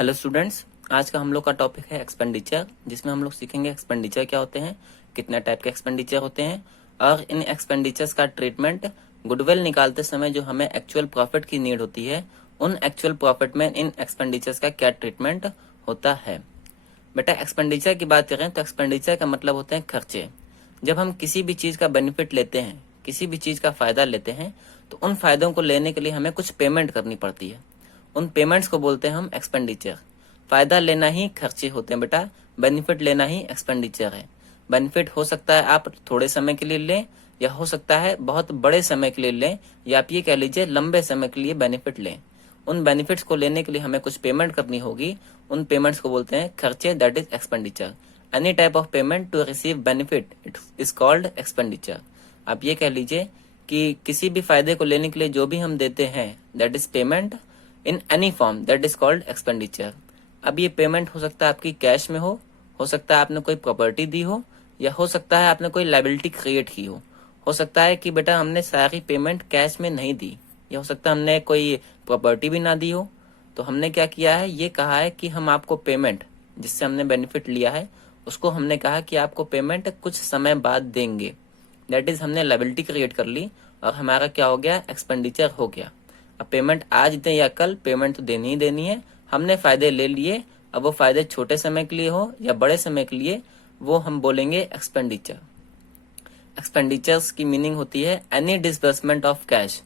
Hello students, आज का हम लोग का टॉपिक है एक्सपेंडिचर, जिसमें हम लोग सीखेंगे एक्सपेंडिचर क्या होते हैं, कितने टाइप के एक्सपेंडिचर होते हैं और इन एक्सपेंडिचर्स का ट्रीटमेंट गुडविल निकालते समय जो हमें एक्चुअल प्रॉफिट की नीड होती है, उन एक्चुअल प्रॉफिट में इन एक्सपेंडिचर्स का क्या ट्रीटमेंट होता है। बेटा, एक्सपेंडिचर की बात करें तो एक्सपेंडिचर का मतलब होते हैं खर्चे। जब हम किसी भी चीज़ का बेनिफिट लेते हैं, किसी भी चीज़ का फ़ायदा लेते हैं, तो उन फ़ायदों को लेने के लिए हमें कुछ पेमेंट करनी पड़ती है। उन पेमेंट्स को बोलते हैं हम एक्सपेंडिचर। फ़ायदा लेना ही खर्चे होते हैं बेटा, बेनिफिट लेना ही एक्सपेंडिचर है। बेनिफिट हो सकता है आप थोड़े समय के लिए लें, या हो सकता है बहुत बड़े समय के लिए लें, या आप ये कह लीजिए लंबे समय के लिए बेनिफिट लें। उन बेनिफिट्स को लेने के लिए हमें कुछ पेमेंट करनी होगी। उन पेमेंट्स को बोलते हैं खर्चे, that is expenditure. Any type of payment to receive benefit it is called expenditure. आप ये कह लीजिए कि किसी भी फायदे को लेने के लिए जो भी हम देते हैं, that is payment in any form, that is called expenditure. अब ये पेमेंट हो सकता है आपकी कैश में हो सकता है आपने कोई प्रॉपर्टी दी हो, या हो सकता है आपने कोई लायबिलिटी क्रिएट की हो सकता है कि बेटा हमने सारी पेमेंट कैश में नहीं दी, या हो सकता है हमने कोई प्रॉपर्टी भी ना दी हो। तो हमने क्या किया है, ये कहा है कि हम आपको पेमेंट, जिससे हमने बेनिफिट लिया है, उसको हमने कहा कि आपको पेमेंट कुछ समय बाद देंगे। दैट इज हमने लायबिलिटी क्रिएट कर ली और हमारा क्या हो गया, एक्सपेंडिचर हो गया। अब पेमेंट आज दें या कल, पेमेंट तो देनी ही देनी है। हमने फायदे ले लिए, अब वो फायदे छोटे समय के लिए हो या बड़े समय के लिए, वो हम बोलेंगे एक्सपेंडिचर। एक्सपेंडिचर्स की मीनिंग होती है any disbursement of cash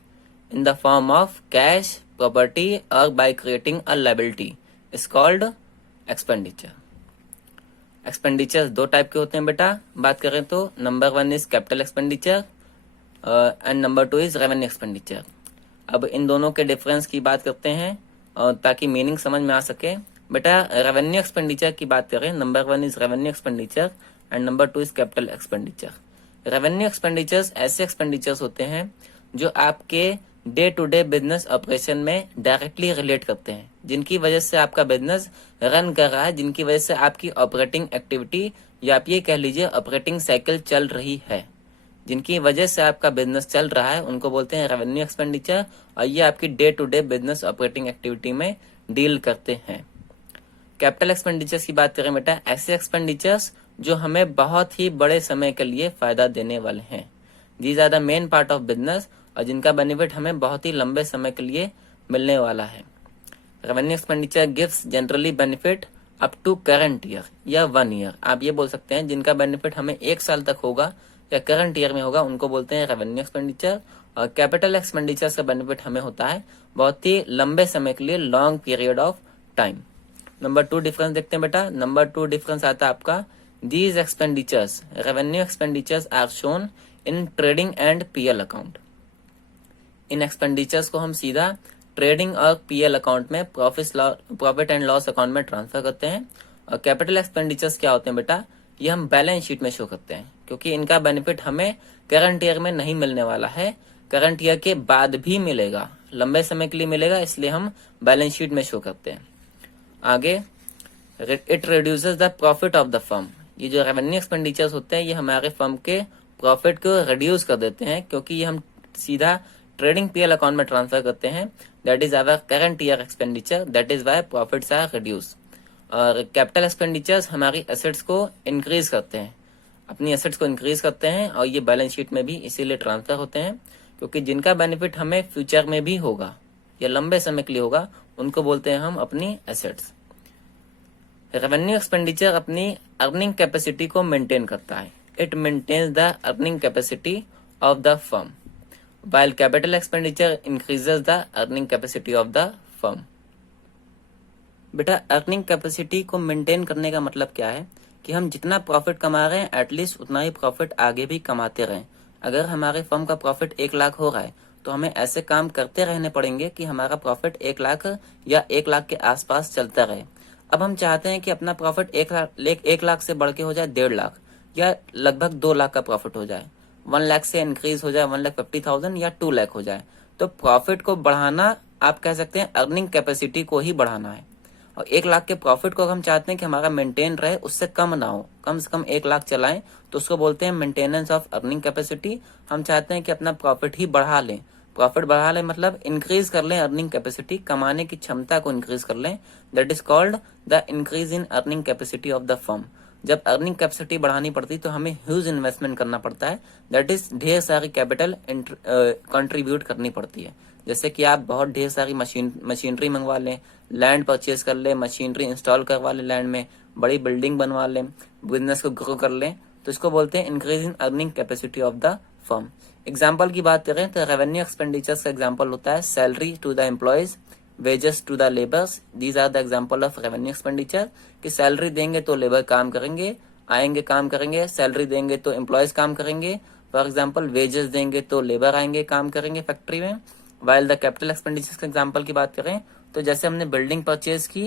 in the form of cash, property और by creating a liability is called expenditure. Expenditures दो टाइप के होते हैं बेटा, बात करें तो number 1 is capital expenditure and number 2 is revenue expenditure. अब इन दोनों के डिफरेंस की बात करते हैं ताकि मीनिंग समझ में आ सके। बेटा, रेवेन्यू एक्सपेंडिचर की बात करें, number 1 is revenue expenditure and number 2 is capital expenditure. Revenue expenditures ऐसे एक्सपेंडिचर्स होते हैं जो आपके day to day business operation में डायरेक्टली रिलेट करते हैं, जिनकी वजह से आपका बिजनेस रन कर रहा है, जिनकी वजह से आपकी ऑपरेटिंग एक्टिविटी या आप ये कह लीजिए ऑपरेटिंग साइकिल चल रही है, जिनकी वजह से आपका बिजनेस चल रहा है, उनको बोलते हैं रेवेन्यू एक्सपेंडिचर। और ये आपकी day to day business operating activity में डील करते हैं। कैपिटल एक्सपेंडिचर्स की बात करें बेटा, ऐसे एक्सपेंडिचर्स जो हमें बहुत ही बड़े समय के लिए फायदा देने वाले हैं। These are the main part of business, और जिनका बेनिफिट हमें बहुत ही लंबे समय के लिए मिलने वाला है। Revenue expenditure gives generally benefit up to current year या 1 ईयर। आप ये बोल सकते हैं जिनका बेनिफिट हमें 1 साल तक होगा या करंट ईयर में होगा, उनको बोलते हैं रेवेन्यू एक्सपेंडिचर। और कैपिटल एक्सपेंडिचर का बेनिफिट हमें होता है बहुत ही लंबे समय के लिए, long period of time. Number 2 difference देखते हैं बेटा। नंबर 2 डिफरेंस आता है आपका, these expenditures, revenue expenditures are shown in trading and PL account. इन एक्सपेंडिचर्स को हम सीधा ट्रेडिंग और पीएल अकाउंट में, प्रॉफिट एंड लॉस अकाउंट में ट्रांसफर करते हैं। और कैपिटल एक्सपेंडिचर्स क्या होते हैं बेटा, ये हम बैलेंस शीट में शो करते हैं, क्योंकि इनका बेनिफिट हमें करंट ईयर में नहीं मिलने वाला है, करंट ईयर के बाद भी मिलेगा, लंबे समय के लिए मिलेगा, इसलिए हम बैलेंस शीट में शो करते हैं। आगे, it reduces the profit of the firm. ये जो रेवेन्यू एक्सपेंडिचर्स होते हैं, ये हमारे फर्म के प्रॉफिट को रिड्यूस कर देते हैं, क्योंकि ये हम सीधा ट्रेडिंग पीएल अकाउंट में ट्रांसफर करते हैं। That is our current year expenditure, that is why profits are reduce. और कैपिटल एक्सपेंडिचर्स हमारी एसेट्स को इंक्रीज करते हैं, अपनी एसेट्स को इंक्रीज करते हैं, और ये बैलेंस शीट में भी इसीलिए ट्रांसफर होते हैं, क्योंकि जिनका बेनिफिट हमें फ्यूचर में भी होगा या लंबे समय के लिए होगा, उनको बोलते हैं हम अपनी एसेट्स। रेवेन्यू एक्सपेंडिचर अपनी अर्निंग कैपेसिटी को मेंटेन करता है, it maintains the earning capacity of the firm, while capital expenditure increases the earning capacity of the firm। बेटा, अर्निंग कैपेसिटी को मेंटेन करने का मतलब क्या है कि हम जितना प्रॉफिट कमा रहे हैं एटलीस्ट उतना ही प्रॉफिट आगे भी कमाते रहें। अगर हमारे फर्म का प्रॉफिट 1 लाख हो रहा है, तो हमें ऐसे काम करते रहने पड़ेंगे कि हमारा प्रॉफिट 1 लाख या 1 लाख के आसपास चलता रहे। अब हम चाहते हैं कि अपना प्रॉफिट 1 लाख से बढ़ के हो जाए 1.5 लाख, या लगभग 2 लाख का प्रॉफिट हो जाए, 1 लाख से इंक्रीज हो जाए 1,50,000 या 2 लाख हो जाए। तो प्रॉफिट को बढ़ाना, आप कह सकते हैं अर्निंग कैपेसिटी को ही बढ़ाना है। और 1 लाख के प्रॉफिट को हम चाहते हैं कि हमारा मेंटेन रहे, उससे कम ना हो, कम से कम 1 लाख चलाएं, तो उसको बोलते हैं मेंटेनेंस ऑफ अर्निंग कैपेसिटी। हम चाहते हैं कि अपना प्रॉफिट ही बढ़ा लें, प्रॉफिट बढ़ा लें मतलब इंक्रीज कर लें अर्निंग कैपेसिटी, कमाने की क्षमता को इंक्रीज कर लें, that is called the increase in earning capacity of the firm. जब अर्निंग कैपेसिटी बढ़ानी पड़ती तो हमें ह्यूज इन्वेस्टमेंट करना पड़ता है, दैट इज ढेर सारी कैपिटल कंट्रीब्यूट करनी पड़ती है। जैसे कि आप बहुत ढेर सारी मशीनरी मंगवा लें, लैंड परचेज कर लें, मशीनरी इंस्टॉल करवा लें लैंड में, बड़ी बिल्डिंग बनवा लें, बिजनेस को ग्रो कर लें, तो इसको बोलते हैं increase in earning capacity of the firm. Example की बात करें तो रेवेन्यू एक्सपेंडिचर्स का एग्जाम्पल होता है salary to the employees, wages to the labours, these are the example of revenue expenditure. कि सैलरी देंगे तो लेबर काम करेंगे, आएंगे काम करेंगे, सैलरी देंगे तो एम्प्लॉयज काम करेंगे, फॉर एग्जाम्पल वेजेस देंगे तो लेबर आएंगे काम करेंगे फैक्ट्री में। वाइल द कैपिटल एक्सपेंडिचर्स के एग्जाम्पल की बात करें तो जैसे हमने बिल्डिंग परचेज की,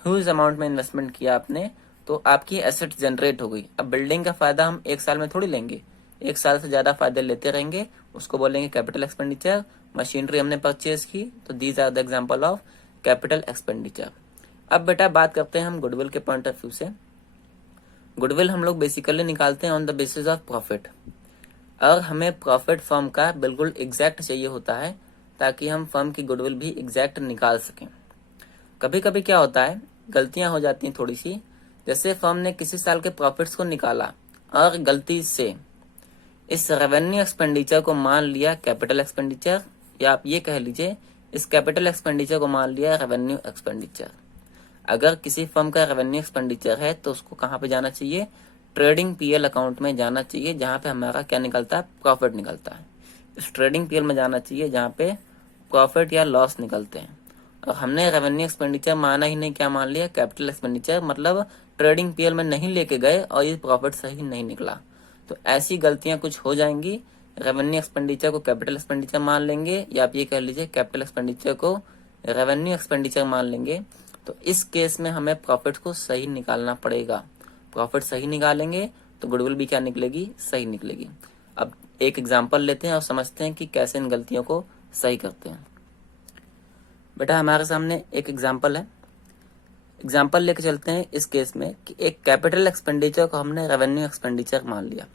ह्यूज अमाउंट में इन्वेस्टमेंट किया आपने, तो आपकी एसेट जनरेट हो गई। अब बिल्डिंग का फायदा हम एक साल में थोड़ी लेंगे, एक साल से ज्यादा फायदे लेते रहेंगे, उसको बोलेंगे कैपिटल एक्सपेंडिचर। मशीनरी हमने परचेज की तो these are the example of capital expenditure. अब बेटा बात करते हैं हम गुडविल के पॉइंट ऑफ व्यू से। गुडविल हम लोग बेसिकली निकालते हैं on the basis of profit, और हमें प्रॉफिट फर्म का बिल्कुल एग्जैक्ट चाहिए होता है ताकि हम फर्म की गुडविल भी एग्जैक्ट निकाल सकें। कभी कभी क्या होता है, गलतियां हो जाती हैं थोड़ी सी। जैसे फर्म ने किसी साल के प्रॉफिट्स को निकाला और गलती से इस रेवेन्यू एक्सपेंडिचर को मान लिया कैपिटल एक्सपेंडिचर, या आप ये कह लीजिए इस कैपिटल एक्सपेंडिचर को मान लिया रेवेन्यू एक्सपेंडिचर। अगर किसी फर्म का रेवेन्यू एक्सपेंडिचर है तो उसको कहाँ पे जाना चाहिए, ट्रेडिंग पीएल अकाउंट में जाना चाहिए, जहाँ पे हमारा क्या निकलता है, प्रॉफिट निकलता है। इस ट्रेडिंग पीएल में जाना चाहिए जहाँ पे प्रॉफिट या लॉस निकलते हैं। और हमने रेवेन्यू एक्सपेंडिचर माना ही नहीं, क्या मान लिया, कैपिटल एक्सपेंडिचर, मतलब ट्रेडिंग पीएल में नहीं लेके गए और ये प्रॉफिट सही नहीं निकला। तो ऐसी गलतियां कुछ हो जाएंगी। रेवेन्यू एक्सपेंडिचर को कैपिटल एक्सपेंडिचर मान लेंगे, या आप ये कह लीजिए कैपिटल एक्सपेंडिचर को रेवेन्यू एक्सपेंडिचर मान लेंगे। तो इस केस में हमें प्रॉफिट को सही निकालना पड़ेगा। प्रॉफिट सही निकालेंगे तो गुडविल भी क्या निकलेगी, सही निकलेगी। अब एक एग्जांपल लेते हैं और समझते हैं कि कैसे इन गलतियों को सही करते हैं। बेटा हमारे सामने एक एग्जांपल है, एग्जाम्पल लेके चलते हैं इस केस में कि एक कैपिटल एक्सपेंडिचर को हमने रेवेन्यू एक्सपेंडिचर मान लिया।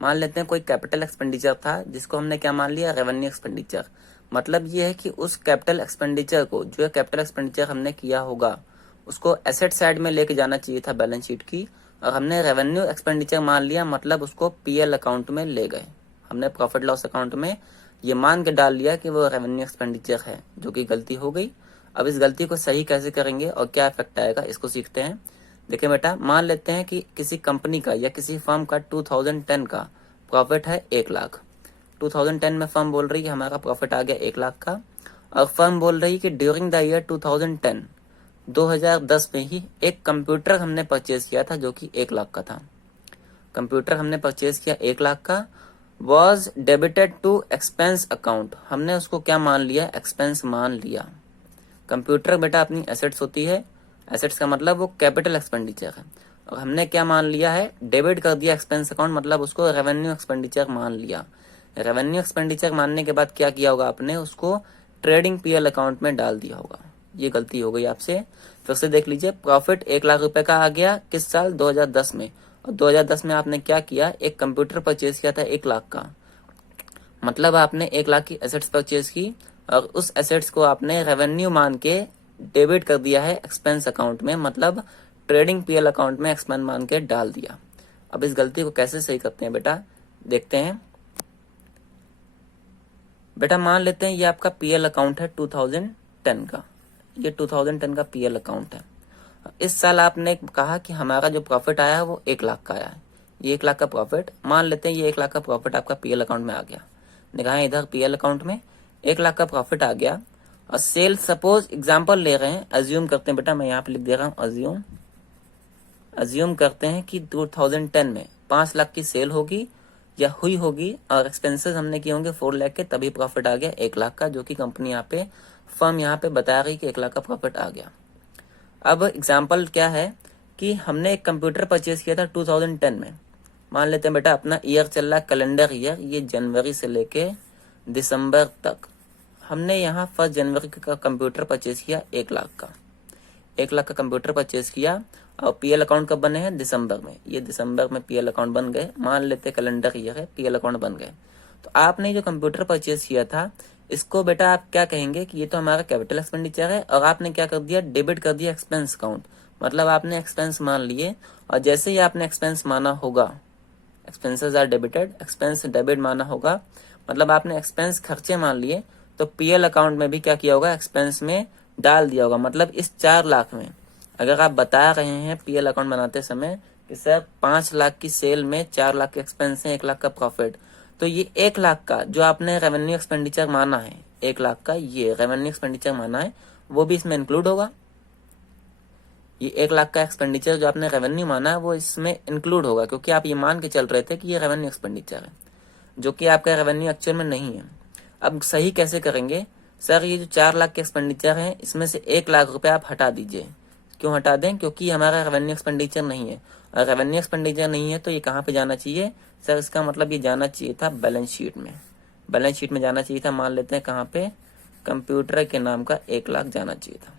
मान लेते हैं कोई कैपिटल एक्सपेंडिचर था जिसको हमने क्या मान लिया, रेवेन्यू एक्सपेंडिचर। मतलब ये है कि उस कैपिटल एक्सपेंडिचर को, जो कैपिटल एक्सपेंडिचर हमने किया होगा, उसको एसेट साइड में लेके जाना चाहिए था बैलेंस शीट की, और हमने रेवेन्यू एक्सपेंडिचर मान लिया, मतलब उसको पीएल अकाउंट में ले गए। हमने प्रॉफिट लॉस अकाउंट में ये मान के डाल लिया कि वो रेवेन्यू एक्सपेंडिचर है, जो कि गलती हो गई। अब इस गलती को सही कैसे करेंगे और क्या इफेक्ट आएगा, इसको सीखते हैं। देखिए बेटा, मान लेते हैं कि किसी कंपनी का या किसी फर्म का 2010 का प्रॉफिट है 1 लाख। 2010 में फर्म बोल रही है हमारा प्रॉफिट आ गया 1 लाख का, और फर्म बोल रही है कि ड्यूरिंग द ईयर 2010, 2010 में ही एक कंप्यूटर हमने परचेज किया था जो कि 1 लाख का था। कंप्यूटर हमने परचेज किया 1 लाख का, was debited to expense account. हमने उसको क्या मान लिया, एक्सपेंस मान लिया। कंप्यूटर बेटा अपनी एसेट्स होती है, एसेट्स का मतलब वो कैपिटल एक्सपेंडिचर है, और हमने क्या मान लिया है, डेबिट कर दिया एक्सपेंस अकाउंट, मतलब उसको रेवेन्यू एक्सपेंडिचर मान लिया। रेवेन्यू एक्सपेंडिचर मानने के बाद क्या किया होगा आपने, उसको ट्रेडिंग पीएल अकाउंट में डाल दिया होगा। ये गलती हो गई आपसे। फिर से देख लीजिए, प्रॉफिट 1 लाख रुपए का आ गया किस साल, 2010 में, और 2010 में आपने क्या किया, एक कंप्यूटर परचेज किया था 1 लाख का, मतलब आपने 1 लाख की एसेट्स परचेज की, और उस एसेट्स को आपने रेवेन्यू मान के डेबिट कर दिया है एक्सपेंस अकाउंट में, मतलब ट्रेडिंग पीएल अकाउंट में एक्सपेंस मान के डाल दिया। अब इस गलती को कैसे सही करते हैं बेटा, देखते हैं। बेटा मान लेते हैं ये आपका पीएल अकाउंट है 2010 का, ये 2010 का पीएल अकाउंट है। इस साल आपने कहा कि हमारा जो प्रॉफिट आया है वो 1 लाख का आया है। ये 1 लाख का प्रॉफिट, मान लेते हैं ये 1 लाख का प्रॉफिट आपका पीएल अकाउंट में आ गया। दिखाएं इधर पीएल अकाउंट में 1 लाख का प्रॉफिट आ गया, और सेल, सपोज एग्जांपल ले रहे हैं, अज्यूम करते हैं बेटा, मैं यहाँ पे लिख दे रहा हूँ अज्यूम करते हैं कि 2010 में 5 लाख की सेल होगी या हुई होगी, और एक्सपेंसेस हमने किए होंगे 4 लाख के, तभी प्रॉफिट आ गया 1 लाख का, जो कि कंपनी यहाँ पे, फर्म यहाँ पे बता रही कि 1 लाख का प्रॉफिट आ गया। अब एग्जाम्पल क्या है कि हमने एक कंप्यूटर परचेज किया था 2010 में। मान लेते हैं बेटा अपना ईयर चल रहा है कैलेंडर ईयर, ये जनवरी से लेके दिसंबर तक। हमने यहाँ 1 जनवरी का कंप्यूटर परचेज किया 1 लाख का, 1 लाख का कंप्यूटर परचेज किया, और पीएल अकाउंट कब बने हैं, दिसंबर में। ये दिसंबर में पीएल अकाउंट बन गए, मान लेते कैलेंडर ईयर है, पीएल अकाउंट बन गए। तो आपने जो कंप्यूटर परचेज किया था इसको बेटा आप क्या कहेंगे कि ये तो हमारा कैपिटल एक्सपेंडिचर है, और आपने क्या कर दिया, डेबिट कर दिया एक्सपेंस अकाउंट। मतलब आपने एक्सपेंस मान लिए, और जैसे ही आपने एक्सपेंस माना होगा, expenses are debited, expense debit माना होगा, मतलब आपने एक्सपेंस खर्चे मान लिए, तो पीएल अकाउंट में भी क्या किया होगा, एक्सपेंस में डाल दिया होगा। मतलब इस 4 लाख में अगर आप बता रहे हैं पीएल अकाउंट बनाते समय कि सर 5 लाख की सेल में 4 लाख के एक्सपेंस है, 1 लाख का प्रॉफिट, तो ये 1 लाख का जो आपने रेवेन्यू एक्सपेंडिचर माना है, 1 लाख का ये रेवेन्यू एक्सपेंडिचर माना है, वो भी इसमें इंक्लूड होगा। ये 1 लाख का एक्सपेंडिचर जो आपने रेवेन्यू माना है वो इसमें इंक्लूड होगा, क्योंकि आप ये मान के चल रहे थे कि ये रेवेन्यू एक्सपेंडिचर है, जो कि आपका रेवेन्यू एक्चुअल में नहीं है। अब सही कैसे करेंगे, सर ये जो 4 लाख के एक्सपेंडिचर है इसमें से 1 लाख रुपए आप हटा दीजिए। क्यों हटा दें, क्योंकि हमारा रेवेन्यू एक्सपेंडिचर नहीं है, और रेवेन्यू एक्सपेंडिचर नहीं है तो ये कहाँ पे जाना चाहिए, सर इसका मतलब ये जाना चाहिए था बैलेंस शीट में। बैलेंस शीट में जाना चाहिए था, मान लेते हैं कहाँ पे, कंप्यूटर के नाम का 1 लाख जाना चाहिए था।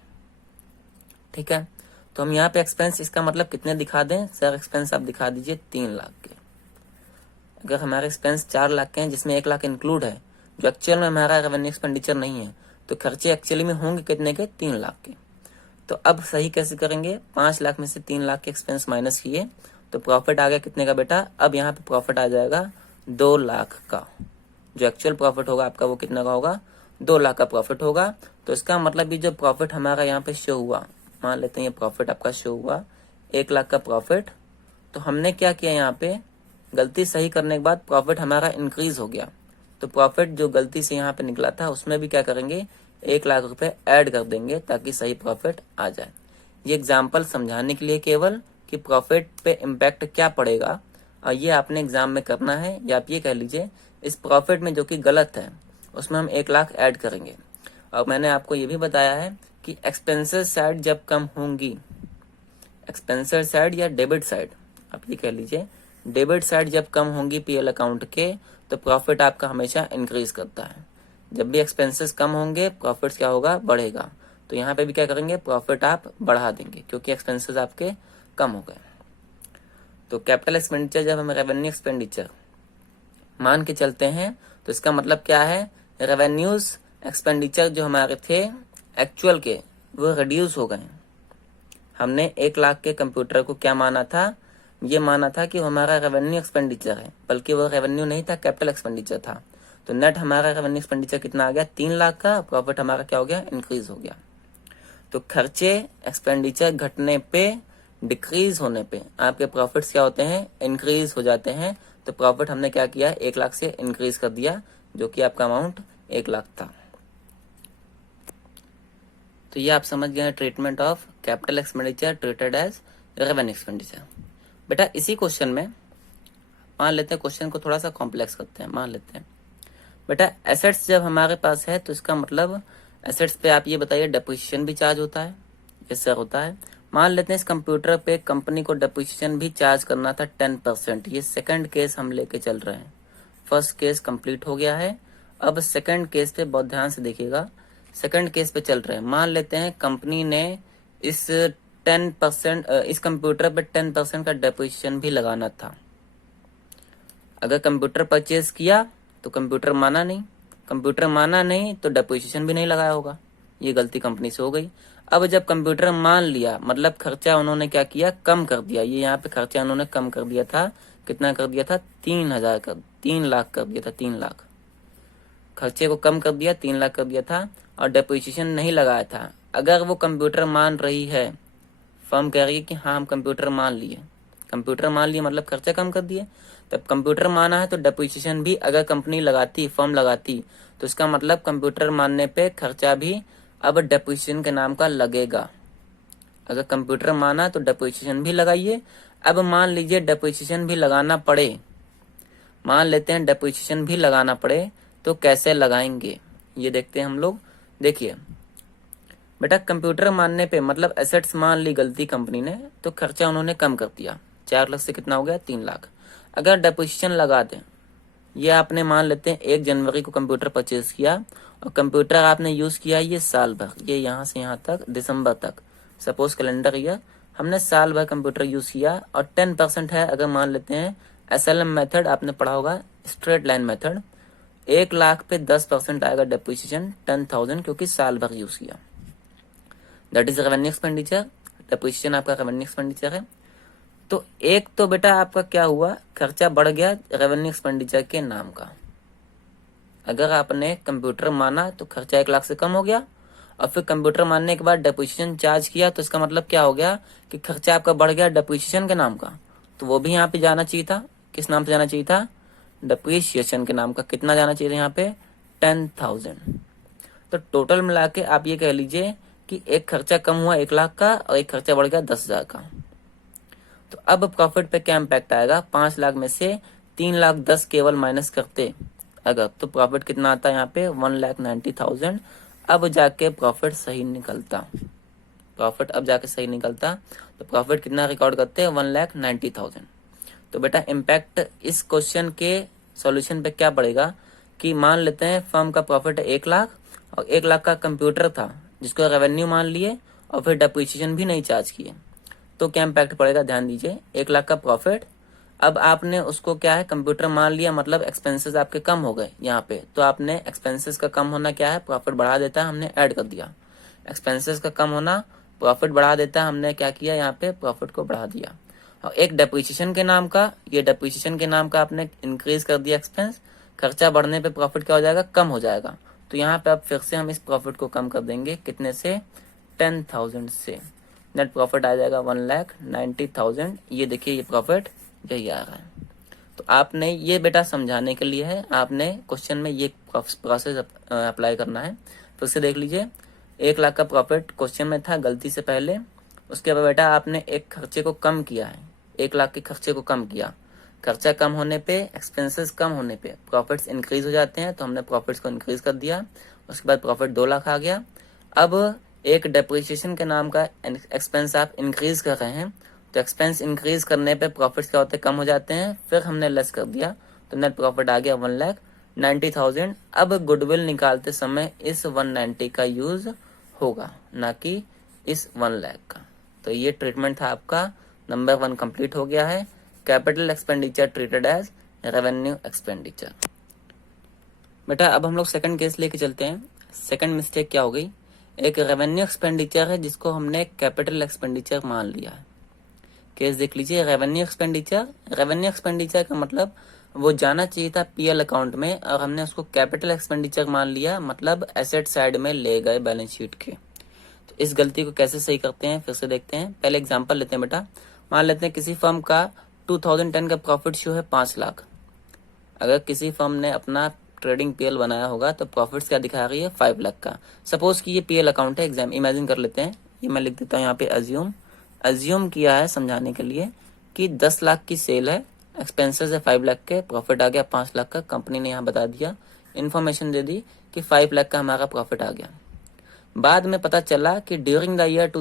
ठीक है, तो हम यहाँ पे एक्सपेंस इसका मतलब कितने दिखा दें, सर एक्सपेंस आप दिखा दीजिए 3 लाख के। अगर हमारे एक्सपेंस 4 लाख के हैं जिसमें 1 लाख इंक्लूड है, जो एक्चुअल में हमारा रेवेन्यू एक्सपेंडिचर नहीं है, तो खर्चे एक्चुअली में होंगे कितने के, 3 लाख के। तो अब सही कैसे करेंगे, 5 लाख में से 3 लाख के एक्सपेंस माइनस किए तो प्रॉफिट आ गया कितने का बेटा, अब यहाँ पे प्रॉफिट आ जाएगा 2 लाख का। जो एक्चुअल प्रॉफिट होगा आपका वो कितना का होगा, 2 लाख का प्रॉफिट होगा। तो इसका मतलब ये जो प्रॉफिट हमारा यहाँ पे शो हुआ, मान लेते हैं ये प्रॉफिट आपका शो हुआ 1 लाख का प्रॉफिट, तो हमने क्या किया, यहाँ पे गलती सही करने के बाद प्रॉफिट हमारा इंक्रीज हो गया। तो प्रॉफिट जो गलती से यहाँ पे निकला था उसमें भी क्या करेंगे, 1 लाख रुपए ऐड कर देंगे ताकि सही प्रॉफिट आ जाए। ये एग्जाम्पल समझाने के लिए केवल कि प्रॉफिट पे इम्पैक्ट क्या पड़ेगा, और ये आपने एग्जाम में करना है, या आप ये कह लीजिए इस प्रॉफिट में जो कि गलत है उसमें हम 1 लाख ऐड करेंगे। और मैंने आपको ये भी बताया है कि एक्सपेंसेस साइड जब कम होंगी, एक्सपेंसेस साइड या डेबिट साइड, आप ये कह लीजिए डेबिट साइड जब कम होंगी पीएल अकाउंट के, तो प्रॉफिट आपका हमेशा इंक्रीज करता है। जब भी एक्सपेंसेस कम होंगे प्रॉफिट क्या होगा, बढ़ेगा। तो यहाँ पे भी क्या करेंगे, प्रॉफिट आप बढ़ा देंगे क्योंकि एक्सपेंसेस आपके कम हो गए। तो कैपिटल एक्सपेंडिचर जब हम रेवेन्यू एक्सपेंडिचर मान के चलते हैं तो इसका मतलब क्या है, रेवेन्यूज एक्सपेंडिचर जो हमारे थे एक्चुअल के वो रिड्यूस हो गए। हमने 1 लाख के कंप्यूटर को क्या माना था, ये माना था कि वो हमारा रेवेन्यू एक्सपेंडिचर है, बल्कि वो रेवेन्यू नहीं था, कैपिटल एक्सपेंडिचर था। तो नेट हमारा रेवेन्यू एक्सपेंडिचर कितना आ गया, 3 लाख का, प्रॉफिट हमारा क्या हो गया, इंक्रीज हो गया। तो खर्चे एक्सपेंडिचर घटने पे, डिक्रीज होने पे आपके प्रॉफिट्स क्या होते हैं, इंक्रीज हो जाते हैं। तो प्रॉफिट हमने क्या किया, 1 लाख से इंक्रीज कर दिया, जो कि आपका अमाउंट 1 लाख था। तो ये आप समझ गए treatment of capital expenditure treated as revenue expenditure. बेटा इसी क्वेश्चन में मान लेते हैं, क्वेश्चन को थोड़ा सा कॉम्प्लेक्स करते हैं। मान लेते हैं बेटा एसेट्स जब हमारे पास है तो इसका मतलब एसेट्स पे आप ये बताइए डेप्रिसिएशन भी चार्ज होता है, यस सर होता है। मान लेते हैं इस कंप्यूटर पे कंपनी को डेप्रिसिएशन भी चार्ज करना था 10%। ये सेकंड केस हम लेके चल रहे हैं, फर्स्ट केस कंप्लीट हो गया है, अब सेकंड केस पे बहुत ध्यान से देखिएगा। सेकंड केस पे चल रहे हैं, मान लेते हैं कंपनी ने इस 10% इस कंप्यूटर पे 10% का डेप्रिसिएशन भी लगाना था। अगर कंप्यूटर परचेज किया तो कंप्यूटर माना नहीं, कंप्यूटर माना नहीं तो डेप्रिसिएशन भी नहीं लगाया होगा, ये गलती कंपनी से हो गई। अब जब कंप्यूटर मान लिया मतलब खर्चा उन्होंने क्या किया, कम कर दिया। ये यहाँ पे खर्चा उन्होंने कम कर दिया था, कितना कर दिया था, 3 लाख कर दिया था, 3 लाख खर्चे को कम कर दिया, 3 लाख कर दिया था, और डेप्रिसिएशन नहीं लगाया था। अगर वो कंप्यूटर मान रही है, फर्म कह रही है कि हाँ हम कंप्यूटर मान लिए, कंप्यूटर मान लिए मतलब खर्चा कम कर दिए, तब कंप्यूटर माना है तो डेप्रिसिएशन भी अगर कंपनी लगाती, फर्म लगाती, तो इसका मतलब कंप्यूटर मानने पे खर्चा भी अब डेप्रिसिएशन के नाम का लगेगा। अगर कंप्यूटर माना तो डेप्रिसिएशन भी लगाइए। अब मान लीजिए डेप्रिसिएशन भी लगाना पड़े, मान लेते हैं डेप्रिसिएशन भी लगाना पड़े, तो कैसे लगाएंगे ये देखते हैं हम लोग। देखिए बेटा कंप्यूटर मानने पे मतलब एसेट्स मान ली गलती कंपनी ने, तो खर्चा उन्होंने कम कर दिया, 4 लाख से कितना हो गया, 3 लाख। अगर डेप्रिसिएशन लगा दें, ये आपने मान लेते हैं 1 जनवरी को कंप्यूटर परचेज किया, और कंप्यूटर आपने यूज किया ये साल भर, ये यहाँ से यहाँ तक दिसंबर तक, सपोज कैलेंडर ईयर हमने साल भर कंप्यूटर यूज किया, और 10% है, अगर मान लेते हैं SLM मेथड आपने पढ़ा होगा, स्ट्रेट लाइन मेथड, 1 लाख पे 10% आएगा डेप्रिसिएशन 10,000, क्योंकि साल भर यूज किया। That is revenue expenditure. Depreciation आपका रेवेन्यू एक्सपेंडिचर है। तो एक तो बेटा आपका क्या हुआ, खर्चा बढ़ गया रेवेन्यू एक्सपेंडिचर के नाम का। अगर आपने कंप्यूटर माना तो खर्चा 1 लाख से कम हो गया, और फिर कंप्यूटर मानने के बाद डेप्रिसिएशन चार्ज किया, तो इसका मतलब क्या हो गया कि खर्चा आपका बढ़ गया डेप्रिसिएशन के नाम का। तो वो भी यहाँ पे जाना चाहिए था, किस नाम से जाना चाहिए था, डेप्रिसिएशन के नाम का। कितना जाना चाहिए था यहाँ पे, 10,000। तो टोटल मिला के आप ये कह लीजिए कि एक खर्चा कम हुआ 1 लाख का और एक खर्चा बढ़ गया 10,000 का। तो अब प्रॉफिट पे क्या इम्पैक्ट आएगा, 5 लाख में से 3,10,000 केवल माइनस करते अगर, तो प्रॉफिट कितना आता है यहाँ पे, 1,90,000। अब जाके प्रॉफिट सही निकलता, प्रॉफिट अब जाके सही निकलता। तो प्रॉफिट कितना रिकॉर्ड करते हैं, 1,90,000। तो बेटा इम्पैक्ट इस क्वेश्चन के सॉल्यूशन पे क्या पड़ेगा कि मान लेते हैं फर्म का प्रॉफिट है 1 लाख, और 1 लाख का कंप्यूटर था जिसको रेवेन्यू मान लिए, और फिर डेप्रिसिएशन भी नहीं चार्ज किए। तो क्या इम्पैक्ट पड़ेगा, ध्यान दीजिए। 1 लाख का प्रॉफिट, अब आपने उसको क्या है, कंप्यूटर मान लिया, मतलब एक्सपेंसेस आपके कम हो गए यहाँ पे। तो आपने एक्सपेंसेस का कम होना क्या है, प्रॉफिट बढ़ा देता है, हमने ऐड कर दिया। एक्सपेंसेस का कम होना प्रॉफिट बढ़ा देता है, हमने क्या किया यहाँ पे, प्रॉफिट को बढ़ा दिया। और एक डेप्रिसिएशन के नाम का, ये डेप्रिसिएशन के नाम का आपने इंक्रीज कर दिया एक्सपेंस। खर्चा बढ़ने पे प्रॉफिट क्या हो जाएगा, कम हो जाएगा। तो यहाँ पे अब फिर से हम इस प्रॉफिट को कम कर देंगे, कितने से, 10,000 से। नेट प्रॉफिट आ जाएगा 1,90,000। ये देखिए ये प्रॉफिट यही आ रहा है। तो आपने ये बेटा समझाने के लिए है, आपने क्वेश्चन में ये प्रोसेस अप्लाई करना है। फिर से देख लीजिए, 1 लाख का प्रॉफिट क्वेश्चन में था गलती से पहले, उसके बाद बेटा आपने एक खर्चे को कम किया है, 1 लाख के खर्चे को कम किया। खर्चा कम होने पे, एक्सपेंसेस कम होने पे प्रॉफिट्स इंक्रीज हो जाते हैं, तो हमने प्रॉफिट्स को इंक्रीज कर दिया। उसके बाद प्रॉफिट 2 लाख आ गया। अब एक डेप्रिसिएशन के नाम का एक्सपेंस आप इंक्रीज कर रहे हैं, तो एक्सपेंस इंक्रीज करने पे प्रॉफिट्स क्या होते हैं, कम हो जाते हैं। फिर हमने लेस कर दिया, तो नेट प्रॉफिट आ गया 1,90,000। अब गुडविल निकालते समय इस 190 का यूज होगा, ना कि इस 1 लाख का। तो ये ट्रीटमेंट था आपका, नंबर 1 कंप्लीट हो गया है। Capital expenditure treated as revenue expenditure. बेटा अब हम लोग सेकंड केस लेके चलते हैं। सेकंड मिस्टेक क्या हो गई, एक रेवेन्यू एक्सपेंडिचर है जिसको हमने कैपिटल एक्सपेंडिचर मान लिया है। केस देख लीजिए, रेवेन्यू एक्सपेंडिचर। रेवेन्यू एक्सपेंडिचर का मतलब वो जाना चाहिए था पीएल अकाउंट में, और हमने उसको कैपिटल एक्सपेंडिचर मान लिया, मतलब एसेट साइड में ले गए बैलेंस शीट के। तो इस गलती को कैसे सही करते हैं, फिर से देखते हैं। पहले एग्जांपल लेते हैं बेटा। मान लेते हैं किसी फर्म का 2010 का प्रॉफिट शो है 5 लाख। अगर किसी फर्म ने अपना ट्रेडिंग पीएल बनाया होगा तो प्रॉफिट्स क्या दिखा रही है, 5 लाख का। सपोज कि ये पीएल अकाउंट है, एग्जाम इमेजिन कर लेते हैं। ये मैं लिख देता हूँ यहाँ पे अज्यूम किया है समझाने के लिए कि 10 लाख की सेल है, एक्सपेंसेस है 5 लाख के, प्रॉफिट आ गया 5 लाख का। कंपनी ने यहाँ बता दिया, इन्फॉर्मेशन दे दी कि 5 लाख का हमारा प्रॉफिट आ गया। बाद में पता चला कि ड्यूरिंग द ईयर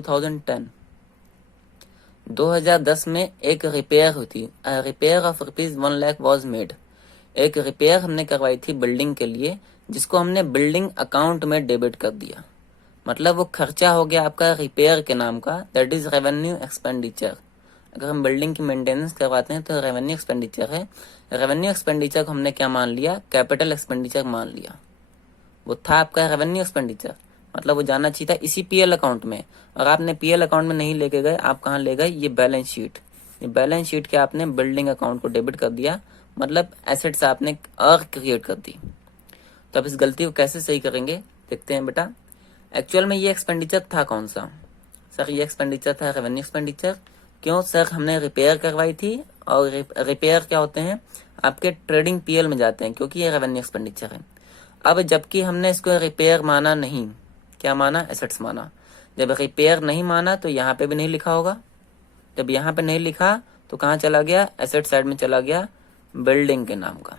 2010 में एक रिपेयर हुई थी, repair of ₹1 lakh was made. एक रिपेयर हमने करवाई थी बिल्डिंग के लिए, जिसको हमने बिल्डिंग अकाउंट में डेबिट कर दिया। मतलब वो खर्चा हो गया आपका रिपेयर के नाम का, दैट इज रेवेन्यू एक्सपेंडिचर। अगर हम बिल्डिंग की मेंटेनेंस करवाते हैं तो रेवेन्यू एक्सपेंडिचर है। रेवेन्यू एक्सपेंडिचर को हमने क्या मान लिया, कैपिटल एक्सपेंडिचर मान लिया। वो था आपका रेवेन्यू एक्सपेंडिचर, मतलब वो जाना चाहिए था इसी पीएल अकाउंट में, और आपने पीएल अकाउंट में नहीं लेके गए, आप कहाँ ले गए, ये बैलेंस शीट। ये बैलेंस शीट के आपने बिल्डिंग अकाउंट को डेबिट कर दिया, मतलब एसेट्स आपने और क्रिएट कर दी। तो अब इस गलती को कैसे सही करेंगे, देखते हैं बेटा। एक्चुअल में ये एक्सपेंडिचर था कौन सा, सर ये एक्सपेंडिचर था रेवेन्यू एक्सपेंडिचर। क्यों सर, हमने रिपेयर करवाई थी, और रिपेयर क्या होते हैं, आपके ट्रेडिंग पीएल में जाते हैं, क्योंकि ये रेवेन्यू एक्सपेंडिचर है। अब जबकि हमने इसको रिपेयर माना नहीं, क्या माना, एसेट्स माना। जब रिपेयर नहीं माना तो यहाँ पे भी नहीं लिखा होगा, जब यहाँ पे नहीं लिखा तो कहाँ चला गया, एसेट साइड में चला गया बिल्डिंग के नाम का।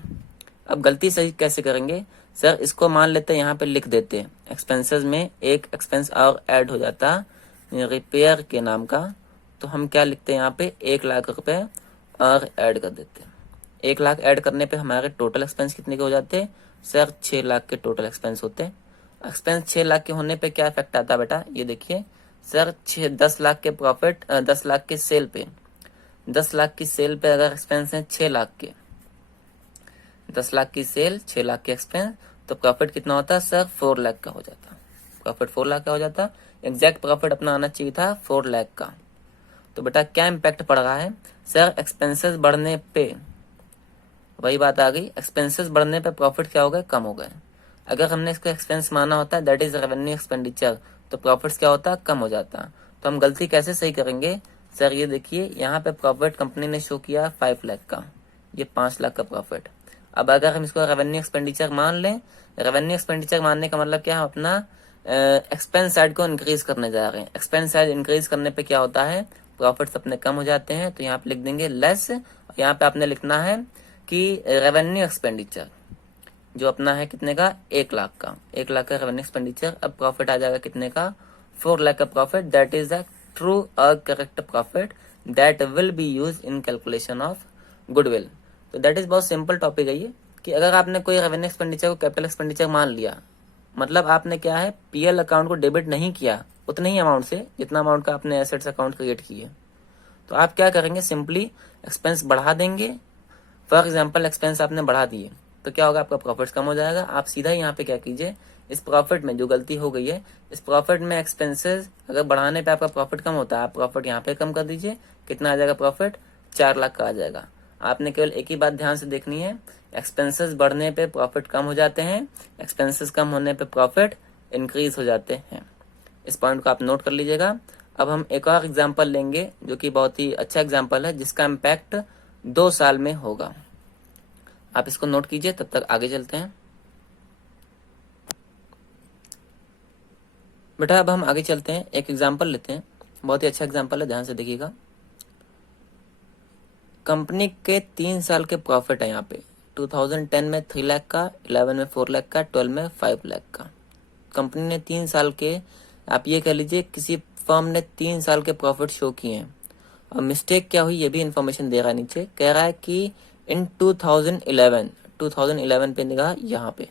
अब गलती सही कैसे करेंगे, सर इसको मान लेते यहाँ पे लिख देते, एक्सपेंसेस में एक एक्सपेंस और ऐड हो जाता रिपेयर के नाम का। तो हम क्या लिखते हैं यहाँ पे, 1 लाख रुपए और ऐड कर देते। 1 लाख ऐड करने पे हमारे टोटल एक्सपेंस कितने के हो जाते, सर 6 लाख के टोटल एक्सपेंस होते। एक्सपेंस 6 लाख के होने पे क्या इफेक्ट आता बेटा, ये देखिए सर 10 लाख के प्रॉफिट, 10 लाख के सेल पे, 10 लाख की सेल पे अगर एक्सपेंस है 6 लाख के, 10 लाख की सेल, 6 लाख की एक्सपेंस, तो प्रॉफिट कितना होता सर 4 लाख का हो जाता। प्रॉफिट 4 लाख का हो जाता। एग्जैक्ट प्रॉफिट अपना आना चाहिए था 4 लाख का। तो बेटा क्या इम्पैक्ट पड़ रहा है सर, एक्सपेंसेस बढ़ने पे, वही बात आ गई, एक्सपेंसेस बढ़ने पे प्रॉफिट क्या हो गए, कम हो गए। अगर हमने इसको एक्सपेंस माना होता है दैट इज रेवेन्यू एक्सपेंडिचर, तो प्रॉफिट्स क्या होता, कम हो जाता। तो हम गलती कैसे सही करेंगे सर, ये देखिए यहाँ पे प्रॉफिट कंपनी ने शो किया 5 लाख का, ये 5 लाख का प्रॉफिट। अब अगर हम इसको रेवेन्यू एक्सपेंडिचर मान लें, रेवेन्यू एक्सपेंडिचर मानने का मतलब क्या है, अपना एक्सपेंस साइड को इंक्रीज करने जा रहे हैं। एक्सपेंस साइड इंक्रीज करने पे क्या होता है, प्रॉफिट्स अपने कम हो जाते हैं। तो यहाँ पे लिख देंगे लेस, यहाँ पे आपने लिखना है कि रेवेन्यू एक्सपेंडिचर जो अपना है कितने का, 1 लाख का, 1 लाख का रेवेन्यू एक्सपेंडिचर। अब प्रॉफिट आ जाएगा कितने का, 4 लाख का profit. That is the true और correct profit that will be use in calculation of goodwill. तो दैट इज बहुत सिंपल टॉपिक है ये, कि अगर आपने कोई रेवेन्यू एक्सपेंडिचर को कैपिटल एक्सपेंडिचर मान लिया, मतलब आपने क्या है पीएल अकाउंट को डेबिट नहीं किया उतने ही अमाउंट से जितना अमाउंट का आपने एसेट्स अकाउंट क्रिएट किए, तो आप क्या करेंगे, सिंपली एक्सपेंस बढ़ा देंगे। फॉर एग्जाम्पल एक्सपेंस आपने बढ़ा दिए तो क्या होगा, आपका प्रॉफिट कम हो जाएगा। आप सीधा यहाँ पे क्या कीजिए, इस प्रॉफिट में जो गलती हो गई है, इस प्रॉफिट में एक्सपेंसेस अगर बढ़ाने पे आपका प्रॉफिट कम होता है, आप प्रॉफिट यहाँ पे कम कर दीजिए। कितना आ जाएगा प्रॉफिट, 4 लाख का आ जाएगा। आपने केवल एक ही बात ध्यान से देखनी है, एक्सपेंसेस बढ़ने पे प्रॉफिट कम हो जाते हैं, एक्सपेंसेस कम होने पे प्रॉफिट इंक्रीज हो जाते हैं। इस पॉइंट को आप नोट कर लीजिएगा। अब हम एक और एग्जाम्पल लेंगे जो कि बहुत ही अच्छा एग्जाम्पल है, जिसका इम्पैक्ट 2 साल में होगा। आप इसको नोट कीजिए, तब तक आगे चलते हैं। बेटा अब हम आगे चलते हैं, एक एग्जाम्पल लेते हैं, बहुत ही अच्छा एग्जाम्पल है, ध्यान से देखिएगा। कंपनी के 3 साल के प्रॉफिट है यहाँ पे, 2010 में 3 लाख का, 11 में 4 लाख का, 12 में 5 लाख का। कंपनी ने 3 साल के, आप ये कह लीजिए किसी फर्म ने 3 साल के प्रॉफिट शो किए हैं। और मिस्टेक क्या हुई ये भी इंफॉर्मेशन दे रहा है नीचे, कह रहा है कि इन 2011 पे निगाह यहाँ पे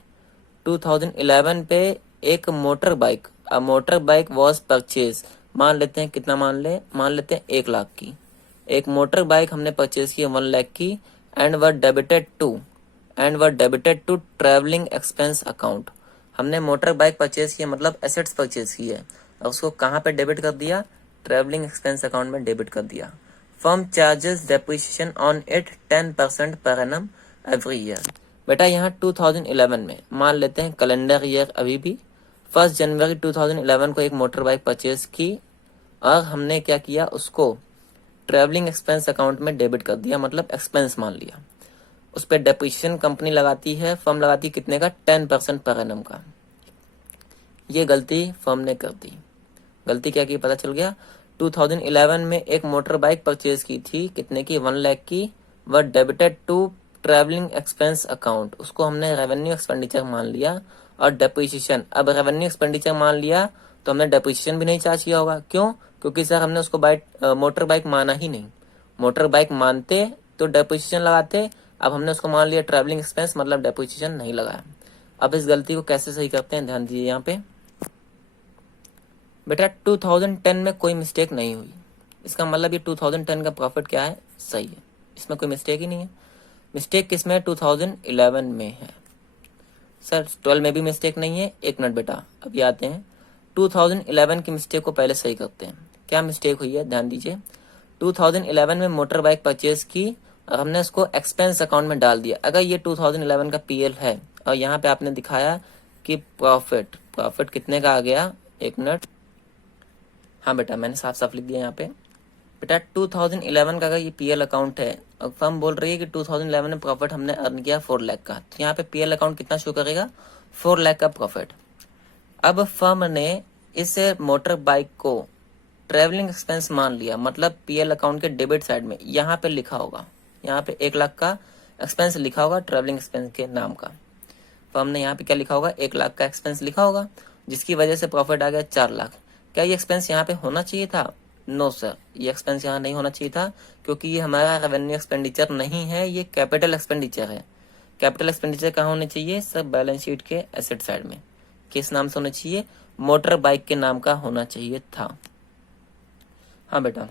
2011 पे एक motor bike, a motor bike was purchase, मान लेते हैं कितना, मान लेते हैं 1 लाख की एक मोटर बाइक हमने परचेज की 1 लाख की, and were debited to travelling expense account. हमने मोटर बाइक परचेज की मतलब एसेट्स परचेज की है, और उसको कहाँ पे डेबिट कर दिया, ट्रेवलिंग एक्सपेंस अकाउंट में डेबिट कर दिया। Firm charges depreciation on it 10% per annum every year. बेटा यहाँ 2011 में मान लेते हैं कैलेंडर ईयर, अभी भी 1 जनवरी 2011 को एक मोटर बाइक परचेज की, और हमने क्या किया, उसको ट्रेवलिंग एक्सपेंस अकाउंट में डेबिट कर दिया, मतलब एक्सपेंस मान लिया। उस पर डेप्रिसिएशन कंपनी लगाती है, फर्म लगाती है कितने का, 10% पर एनम का। ये गलती फर्म ने कर दी। गलती क्या की पता चल गया, 2011 में एक मोटर बाइक परचेज की थी, कितने की, 1 लाख की, वह debited to travelling expense account, उसको हमने रेवेन्यू एक्सपेंडिचर मान लिया। और डेप्रिसिएशन, अब रेवेन्यू एक्सपेंडिचर मान लिया तो हमने डेप्रिसिएशन भी नहीं चार्ज किया होगा, क्यों, क्योंकि सर हमने उसको मोटर बाइक माना ही नहीं। मोटर बाइक मानते तो डेप्रिसिएशन लगाते, अब हमने उसको मान लिया ट्रेवलिंग एक्सपेंस, मतलब डेप्रिसिएशन नहीं लगाया। अब इस गलती को कैसे सही करते हैं, ध्यान दीजिए यहाँ पे। बेटा 2010 में कोई मिस्टेक नहीं हुई, इसका मतलब ये 2010 का प्रॉफिट क्या है, सही है, इसमें कोई मिस्टेक ही नहीं है। मिस्टेक किसमें है, 2011 में है। सर 12 में भी मिस्टेक नहीं है, एक मिनट बेटा, अभी आते हैं 2011 की मिस्टेक को पहले सही करते हैं। क्या मिस्टेक हुई है, ध्यान दीजिए। 2011 में मोटर बाइक परचेज की और हमने उसको एक्सपेंस अकाउंट में डाल दिया। अगर ये 2011 का पीएल है और यहाँ पे आपने दिखाया कि प्रॉफिट कितने का आ गया, एक मिनट, हाँ बेटा मैंने साफ साफ लिख दिया यहाँ पे। बेटा 2011 का अगर ये पीएल अकाउंट है और फर्म बोल रही है कि 2011 में प्रॉफिट हमने अर्न किया 4 लाख का, तो यहाँ पे पीएल अकाउंट कितना शो करेगा, 4 लाख का प्रॉफिट। अब फर्म ने इस मोटर बाइक को ट्रेवलिंग एक्सपेंस मान लिया, मतलब पीएल अकाउंट के डेबिट साइड में यहाँ पे लिखा होगा, यहाँ पे 1 लाख का एक्सपेंस लिखा होगा ट्रेवलिंग एक्सपेंस के नाम का। फर्म ने यहाँ पे क्या लिखा होगा, 1 लाख का एक्सपेंस लिखा होगा, जिसकी वजह से प्रॉफिट आ गया 4 लाख। क्या ये एक्सपेंस यहाँ पे होना चाहिए था, नो सर, ये एक्सपेंस यहाँ नहीं होना चाहिए था, क्योंकि ये हमारा रेवेन्यू एक्सपेंडिचर नहीं है, ये कैपिटल एक्सपेंडिचर है। कैपिटल एक्सपेंडिचर कहाँ होने चाहिए, सब बैलेंस शीट के एसेट साइड में। किस नाम से होना चाहिए, मोटर बाइक के नाम का होना चाहिए था। हाँ बेटा,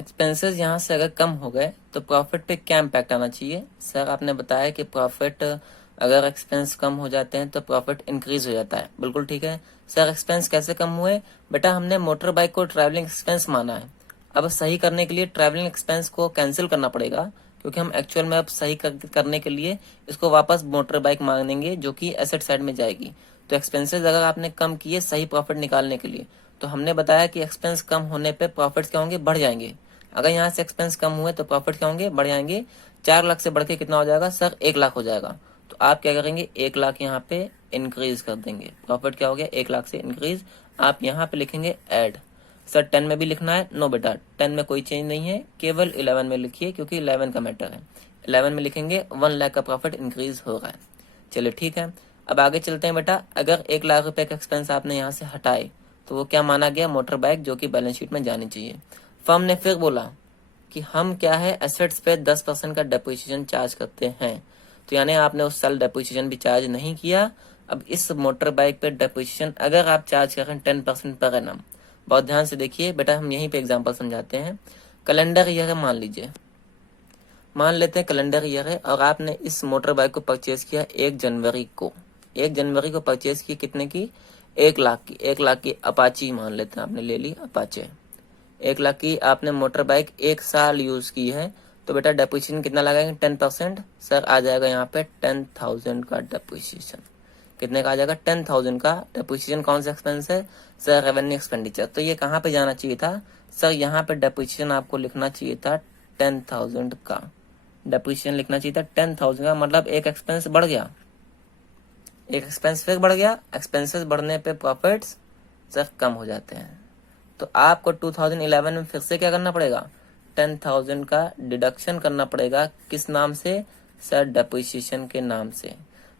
एक्सपेंसेस यहाँ से अगर कम हो गए तो प्रॉफिट पे क्या इम्पैक्ट आना चाहिए? सर आपने बताया कि प्रॉफिट अगर एक्सपेंस कम हो जाते हैं तो प्रॉफिट इंक्रीज हो जाता है, बिल्कुल ठीक है। सर एक्सपेंस कैसे कम हुए? बेटा हमने मोटर बाइक को ट्रैवलिंग एक्सपेंस माना है, अब सही करने के लिए ट्रैवलिंग एक्सपेंस को कैंसिल करना पड़ेगा, क्योंकि हम एक्चुअल में अब सही करने के लिए इसको वापस मोटर बाइक मांगेंगे जो कि एसेट साइड में जाएगी। तो एक्सपेंसेस अगर आपने कम किए सही प्रॉफिट निकालने के लिए, तो हमने बताया कि एक्सपेंस कम होने पे प्रॉफिट्स क्या होंगे? बढ़ जाएंगे। अगर यहाँ से एक्सपेंस कम हुए तो प्रॉफिट क्या होंगे? बढ़ जाएंगे। 4 लाख से बढ़ के कितना हो जाएगा सर? 1 लाख हो जाएगा। तो आप क्या करेंगे? 1 लाख यहाँ पे इंक्रीज कर देंगे। प्रॉफिट क्या हो गया? 1 लाख से इंक्रीज। आप यहाँ पे लिखेंगे ऐड। सर 10 में भी लिखना है? नो बेटा, 10 में कोई चेंज नहीं है, केवल 11 में लिखिए, क्योंकि 11 का मैटर है। 11 में लिखेंगे 1 लाख का प्रॉफिट इंक्रीज होगा। चलिए ठीक है, अब आगे चलते हैं बेटा। अगर 1 लाख रुपए का एक्सपेंस आपने यहाँ से हटाए तो वो क्या माना गया? मोटर बाइक, जो कि बैलेंस शीट में जानी चाहिए। फर्म ने फिर बोला कि हम क्या है, एसेट्स पे 10% का डेप्रिसिएशन चार्ज करते हैं। तो यानी आपने उस साल डेप्रिसिएशन भी चार्ज नहीं किया। अब इस मोटर बाइक पे डेप्रिसिएशन अगर आप चार्ज करें 10% पर एनम, बहुत ध्यान से देखिए बेटा, हम यहीं पे एग्जांपल समझाते हैं। कैलेंडर ईयर है, मान लीजिए, मान लेते हैं कैलेंडर ईयर है, और आपने इस मोटर बाइक को परचेज किया 1 जनवरी को। 1 जनवरी को परचेज की कितने की? 1 लाख की। 1 लाख की अपाची मान लेते हैं, आपने ले ली अपाचे। 1 लाख की आपने मोटर बाइक 1 साल यूज की है, तो बेटा डेप्रिसिएशन कितना लगाएंगे? 10%। सर आ जाएगा यहाँ पे 10,000 का डेप्रिसिएशन। कितने का आ जाएगा? 10,000 का डेप्रिसिएशन। कौन सा एक्सपेंस है सर? Revenue expenditure. तो ये कहाँ पे जाना चाहिए था सर? यहाँ पे डेप्रिसिएशन आपको लिखना चाहिए था 10,000 का। डेप्रिसिएशन लिखना चाहिए था 10,000 का, मतलब एक एक्सपेंस बढ़ गया, एक एक्सपेंस फिर बढ़ गया। एक्सपेंसेस बढ़ने पे प्रॉफिट्स सर कम हो जाते हैं। तो आपको 2011 में फिर से क्या करना पड़ेगा? 10,000 का डिडक्शन करना पड़ेगा। किस नाम से सर? डेप्रिसिएशन के नाम से।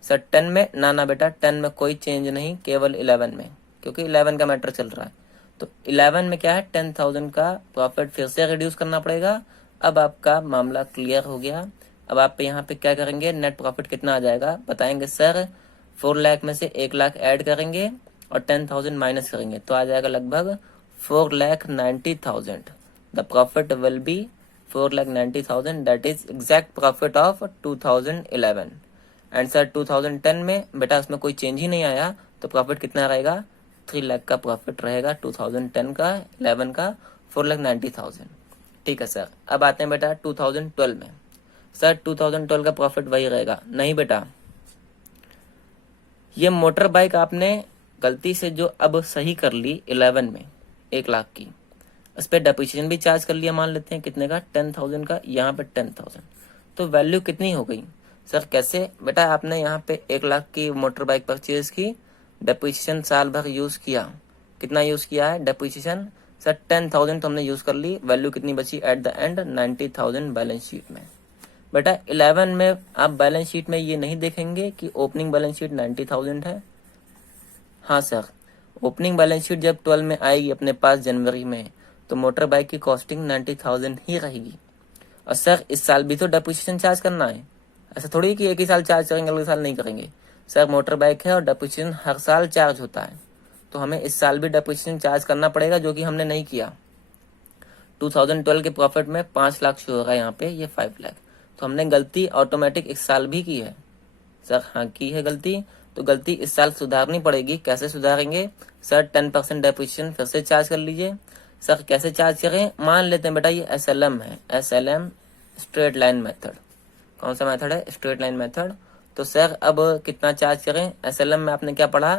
सर 10 में ना बेटा, 10 में कोई चेंज नहीं, केवल 11 में, क्योंकि 11 का मैटर चल रहा है। तो 11 में क्या है? 10,000 का प्रॉफिट फिर से रिड्यूस करना पड़ेगा। अब आपका मामला क्लियर हो गया। अब आप यहाँ पे क्या करेंगे? नेट प्रॉफिट कितना आ जाएगा बताएंगे सर? 4 लाख में से 1 लाख ऐड करेंगे और 10,000 माइनस करेंगे, तो आ जाएगा लगभग 4,90,000। The profit will be 4,90,000, that is exact profit of 2011। And sir 2010 में बेटा उसमें कोई चेंज ही नहीं आया, तो प्रॉफिट कितना रहेगा? 3 लाख का प्रॉफिट रहेगा 2010 का, 11 का, 4,90,000। ठीक है सर। अब आते हैं बेटा 2012 में। सर 2012 का प्रॉफिट वही रहेगा? नहीं बेटा, ये मोटर बाइक आपने गलती से जो अब सही कर ली 11 में 1 लाख की, उस पर डेप्रिसिएशन भी चार्ज कर लिया, मान लेते हैं कितने का? 10,000 का। यहाँ पे 10,000, तो वैल्यू कितनी हो गई सर? कैसे बेटा? आपने यहाँ पे 1 लाख की मोटर बाइक परचेज की, डेप्रिसिएशन साल भर यूज किया। कितना यूज किया है डेप्रिसिएशन सर? 10,000 तो हमने यूज कर ली। वैल्यू कितनी बची at the end? 90,000 balance sheet में। बेटा 11 में आप बैलेंस शीट में ये नहीं देखेंगे कि ओपनिंग बैलेंस शीट 90,000 है। हाँ सर, ओपनिंग बैलेंस शीट जब 12 में आएगी अपने पास जनवरी में, तो मोटर बाइक की कॉस्टिंग 90,000 ही रहेगी। और सर इस साल भी तो डेप्रिसिएशन चार्ज करना है, ऐसा थोड़ी कि एक ही साल चार्ज करेंगे अगले साल नहीं करेंगे। सर मोटर बाइक है और डेप्रिसिएशन हर साल चार्ज होता है, तो हमें इस साल भी डेप्रिसिएशन चार्ज करना पड़ेगा, जो कि हमने नहीं किया। 2012 के प्रॉफिट में 5 लाख शो हो रहा है यहाँ पे, ये 5 लाख, तो हमने गलती ऑटोमेटिक इस साल भी की है। सर हाँ की है गलती, तो गलती इस साल सुधारनी पड़ेगी। कैसे सुधारेंगे सर? 10% डेप्रिसिएशन फिर से चार्ज कर लीजिए। सर कैसे चार्ज करें? मान लेते हैं बेटा ये SLM है, SLM स्ट्रेट लाइन मेथड। कौन सा मेथड है? Straight line method. तो सर अब कितना चार्ज करें? SLM में आपने क्या पढ़ा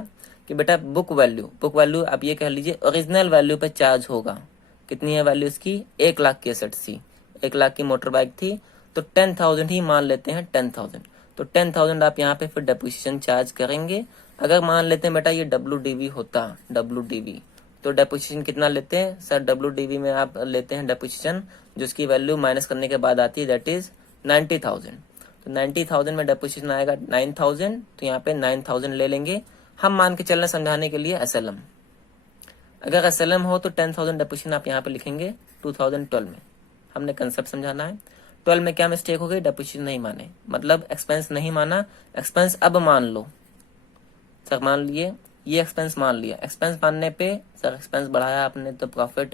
कि बेटा बुक वैल्यू आप ये कह लीजिए ओरिजिनल वैल्यू पे चार्ज होगा। कितनी है वैल्यू इसकी? 1 लाख की एसेट थी, 1 लाख की मोटर बाइक थी, तो 10,000 ही मान लेते हैं, 10,000। तो 10,000 आप यहाँ पे फिर डेप्रिसिएशन चार्ज करेंगे। अगर मान लेते हैं बेटा ये WDV होता, WDV, तो डेप्रिसिएशन कितना लेते हैं सर? WDV में आप लेते हैं डेप्रिसिएशन जिसकी वैल्यू माइनस करने के बाद आती है, दैट इज 90,000। तो 90,000 में डेप्रिसिएशन आएगा 9,000, तो यहाँ पे 9,000 ले लेंगे। हम मान के चलना समझाने के लिए SLM। अगर SLM हो तो 10,000 डेप्रिसिएशन आप यहाँ पे लिखेंगे 2012 में। हमने कंसेप्ट समझाना है। 12 में क्या मिस्टेक हो गई? डेप्रिसिएशन नहीं माने, मतलब एक्सपेंस नहीं माना, एक्सपेंस अब मान लो। सर मान लिए ये एक्सपेंस मान लिया, एक्सपेंस मानने पे सर एक्सपेंस बढ़ाया आपने तो प्रॉफिट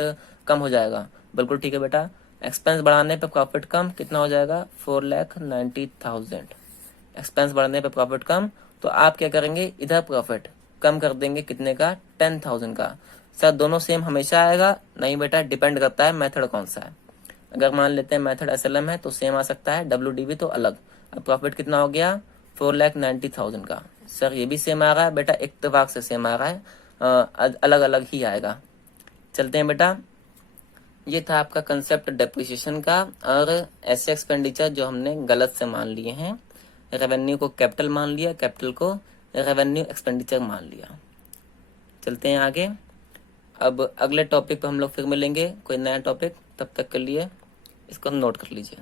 कम हो जाएगा, बिल्कुल ठीक है बेटा। एक्सपेंस बढ़ाने पे प्रॉफिट कम कितना हो जाएगा, 4,90,000। एक्सपेंस बढ़ने पे प्रॉफिट कम, तो आप क्या करेंगे, इधर प्रॉफिट कम कर देंगे कितने का, 10,000 का। सर दोनों सेम हमेशा आएगा, नहीं बेटा, डिपेंड करता है मेथड कौन सा है। अगर मान लेते हैं मेथड SLM है तो सेम आ सकता है, WDV तो अलग। अब प्रॉफिट कितना हो गया, 4,90,000 का। सर ये भी सेम आ रहा है बेटा, इत्तेफाक से सेम आ रहा है, अलग अलग ही आएगा। चलते हैं बेटा, ये था आपका कंसेप्ट डेप्रिसिएशन का। और ऐसे एक्सपेंडिचर जो हमने गलत से मान लिए हैं, रेवेन्यू को कैपिटल मान लिया, कैपिटल को रेवेन्यू एक्सपेंडिचर मान लिया। चलते हैं आगे। अब अगले टॉपिक पे हम लोग फिर मिलेंगे, कोई नया टॉपिक, तब तक के लिए इसको नोट कर लीजिए।